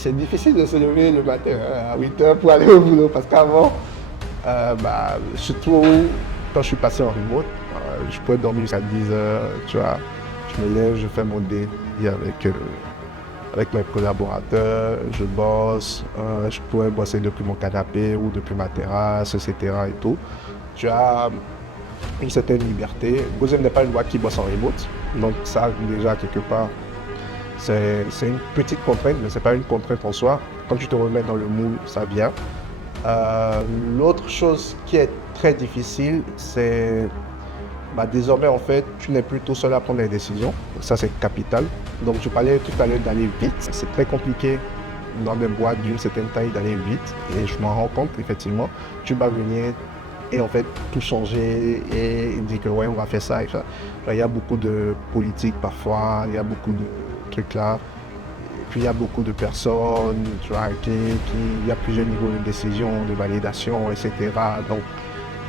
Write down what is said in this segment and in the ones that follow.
c'est difficile de se lever le matin à 8 heures pour aller au boulot parce qu'avant, surtout quand je suis passé en remote, je pouvais dormir jusqu'à 10 heures, tu vois. Je me lève, je fais mon daily avec mes collaborateurs, je bosse, je pourrais bosser depuis mon canapé ou depuis ma terrasse, etc. et tout. Tu as une certaine liberté. Gozem n'est pas une boîte qui bosse en remote, donc ça déjà quelque part, c'est une petite contrainte, mais c'est pas une contrainte en soi. Quand tu te remets dans le moule, ça vient. L'autre chose qui est très difficile, c'est désormais en fait, tu n'es plus tout seul à prendre les décisions. Ça c'est capital. Donc je parlais tout à l'heure d'aller vite. C'est très compliqué dans des boîtes d'une certaine taille d'aller vite. Et je m'en rends compte effectivement. Tu vas venir et en fait tout changer et dire que ouais on va faire ça et ça. Il y a beaucoup de politique parfois, il y a beaucoup de trucs là. Puis il y a beaucoup de personnes, tu vois, il y a plusieurs niveaux de décision, de validation, etc. Donc,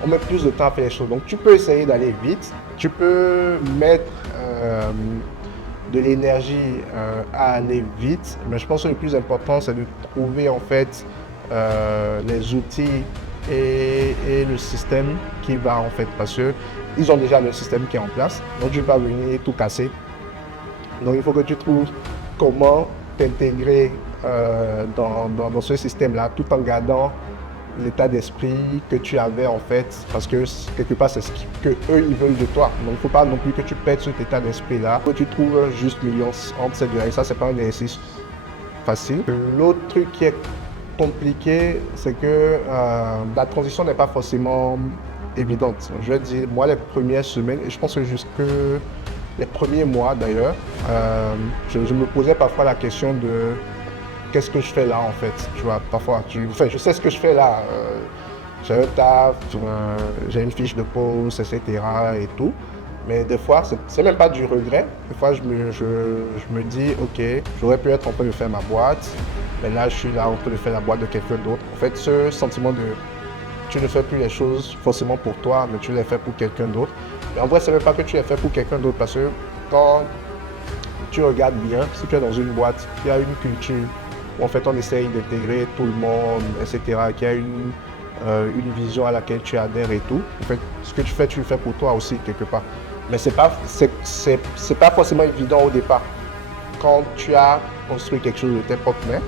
on met plus de temps à faire les choses. Donc, tu peux essayer d'aller vite, tu peux mettre de l'énergie à aller vite, mais je pense que le plus important, c'est de trouver en fait les outils et le système qui va en fait, parce qu'ils ont déjà le système qui est en place, donc tu ne vas pas venir tout casser. Donc, il faut que tu trouves comment t'intégrer dans ce système-là tout en gardant l'état d'esprit que tu avais en fait, parce que quelque part c'est ce que eux ils veulent de toi. Donc il ne faut pas non plus que tu perdes cet état d'esprit-là, que tu trouves un juste milieu entre ces deux-là. Et ça, c'est pas un exercice facile. L'autre truc qui est compliqué, c'est que la transition n'est pas forcément évidente. Je vais dire, moi les premières semaines, et je pense que jusque les premiers mois d'ailleurs, je me posais parfois la question de qu'est-ce que je fais là en fait, tu vois, parfois, je sais ce que je fais là, j'ai un taf, j'ai une fiche de pause, etc. et tout, mais des fois, c'est même pas du regret, des fois je me dis, ok, j'aurais pu être en train de faire ma boîte, mais là je suis là en train de faire la boîte de quelqu'un d'autre. En fait, ce sentiment de tu ne fais plus les choses forcément pour toi, mais tu les fais pour quelqu'un d'autre. Mais en vrai, c'est même pas que tu les fais pour quelqu'un d'autre, parce que quand tu regardes bien, si tu es dans une boîte, il y a une culture où en fait on essaye d'intégrer tout le monde, etc., qu'il y a une vision à laquelle tu adhères et tout. En fait, ce que tu le fais pour toi aussi quelque part. Mais c'est pas forcément évident au départ. Quand tu as construit quelque chose de tes propres mains,